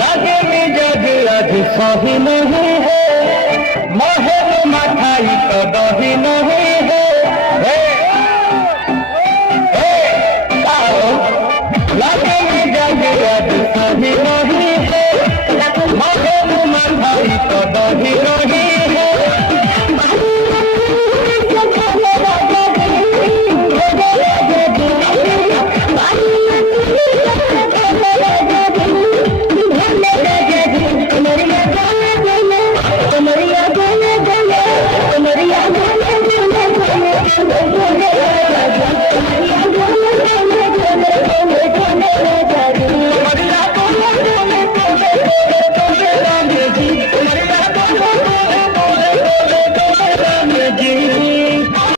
लगे मिजाज आज सही नहीं है, महल मठाई तो दही नहीं है। लगे मिजाज आज सही नहीं है, महल मठाई तो दही नहीं है। Maria,